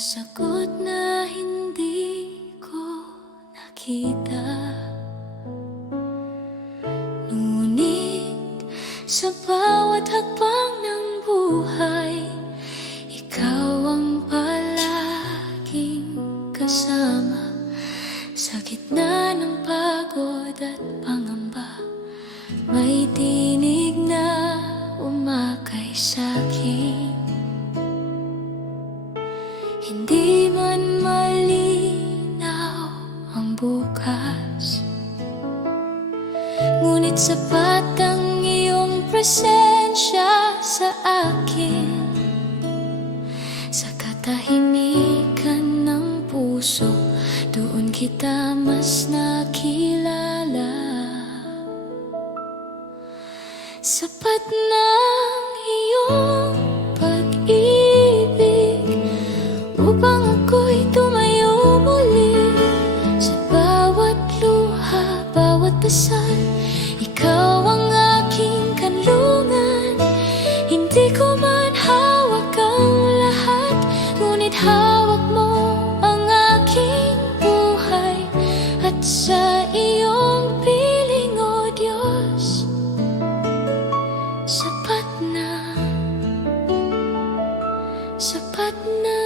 sagot na hindi ko nakita. Ngunit sa bawat hakbang ng buhay, ikaw ang palaging kasama. Sa gitna ng pagod at pangamba, may tinig na umakay sa'kin. Hindi man malinaw ang bukas, ngunit sapat ang iyong presensya sa akin. Sa katahimikan ng puso, doon kita mas nakilala. Sapat na ang iyong pag-ibig upang ako'y tumayo muli. Sa bawat luha, bawat dasal, ikaw ang aking kanlungan. Hindi ko man hawak ang lahat, ngunit hawak mo ang aking buhay. At sa iyong piling, o Diyos, sapat na, sapat na.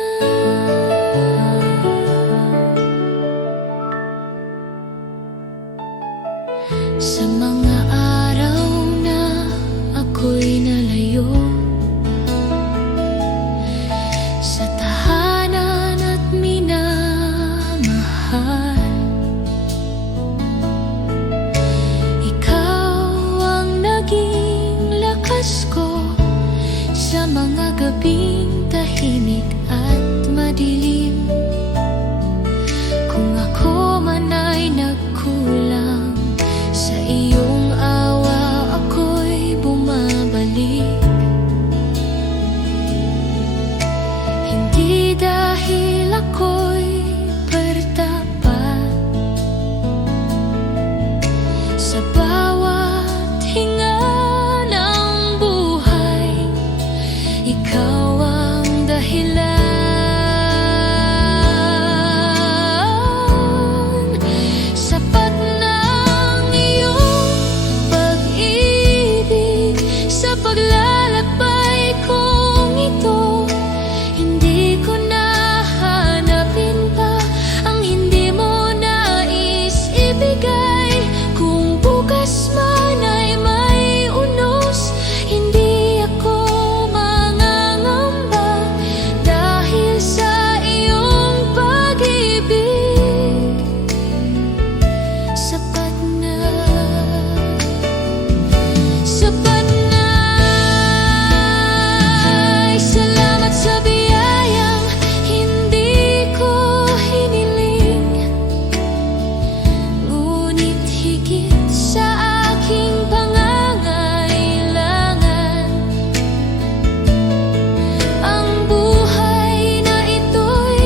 Sa mga araw na ako'y nalayo sa tahanan at minamahal, ikaw ang naging lakas ko sa mga gabing tahimik at madilim. Kung ako man ay nagkulang, sa iyong awa ako'y bumabalik. Hindi dahil ako'y pertapat, sa bawat hinga ng buhay, ikaw ang dahilan. Sapat na ang iyong pag-ibig sa paglalakbay kong ito. Hindi ko nahanapin pa ang hindi mo nais ibigay. Kung bukas man ay may unos, hindi ako mangangamba dahil sa iyong pag-ibig. Sapat na, sapat na. Ay, salamat sa biyayang hindi ko hiniling, ngunit higit sa aking pangangailangan. Ang buhay na ito'y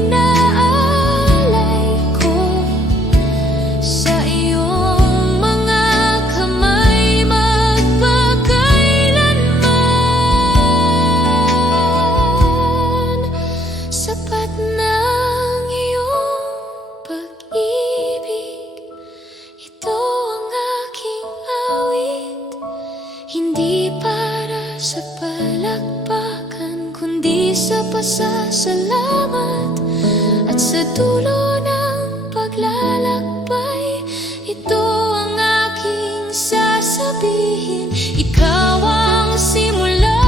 inaalay ko sa iyong mga kamay magpakailanman. Sapat na ang iyong pag-ibig, ito ang aking awit. Hindi para sa palakpakan, kundi sa pasasalamat. At sa dulo ng paglalakbay, ito ang aking sasabihin: ikaw ang simula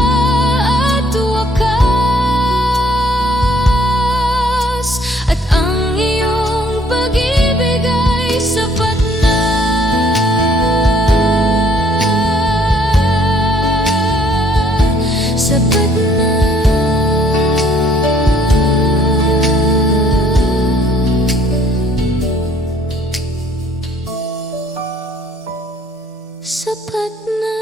at wakas, at ang iyong pag-ibig ay sapat na. Sapat na. Sapat na.